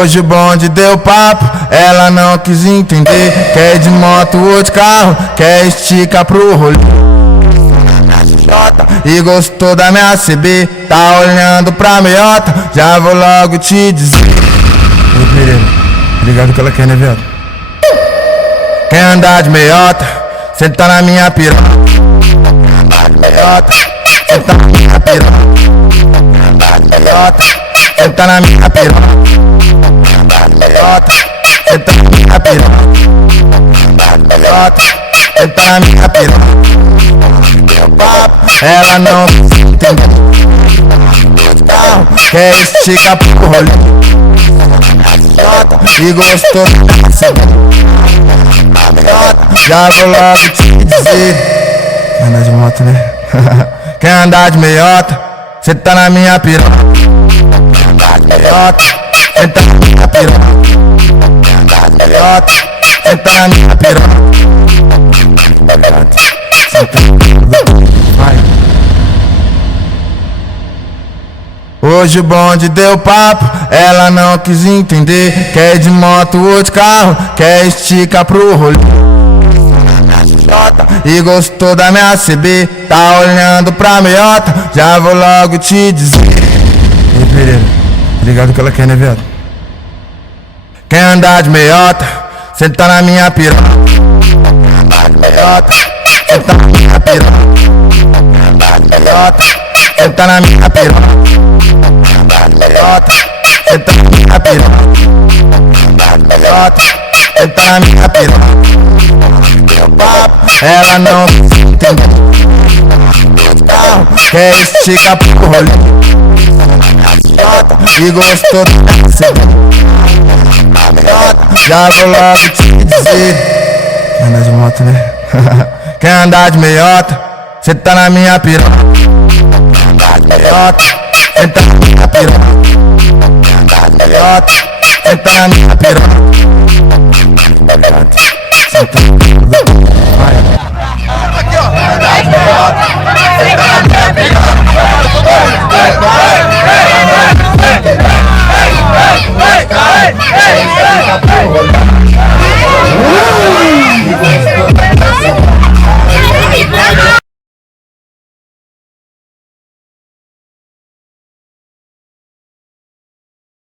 Hoje o bonde deu papo, ela não quis entender. Quer de moto ou de carro, quer esticar pro rolê e gostou da minha CB, tá olhando pra meiota, já vou logo te dizer. Ô Pereira, ligado que ela quer, né, viado? Quer andar de meiota, cê tá na minha piroca. Quer andar de meiota, cê tá na minha piroca. Quer andar de meiota, cê tá na minha piroca. Quer andar de meiota, cê tá na minha piroca. Quer andar de meiota, cê tá na minha piroca. Ela não entendeu. Quer esticar pro rolê e gostou da CB, já vou logo te dizer. Quer andar de moto, né? Quer andar de meiota, cê tá na minha piroca. Quer andar de meiota, cê tá na minha piroca. Quer andar de meiota, cê tá na minha piroca. Hoje o bonde deu papo, ela não quis entender. Quer de moto ou de carro, quer esticar pro rolê e gostou da minha CB, tá olhando pra meiota, já vou logo te dizer. Ei Pereira, ligado que ela quer, né, viado? Quer andar de meiota, cê tá na minha piroca. Quer andar de meiota, cê tá na minha piroca. Quer andar de meiota, cê tá na minha piroca. Quer andar de meiota, cê tá na minha piroca. Quer andar de meiota, cê tá na minha piroca. Ela não entendeu. Quer esticar pro rolê e gostou da CB, já vou logo te dizer. Quer andar de moto, né? Quer andar de meiota, cê tá na minha piroca. Quer andar de meiota, cê tá na minha piroca. Quer andar de meiota, cê tá na minha piroca.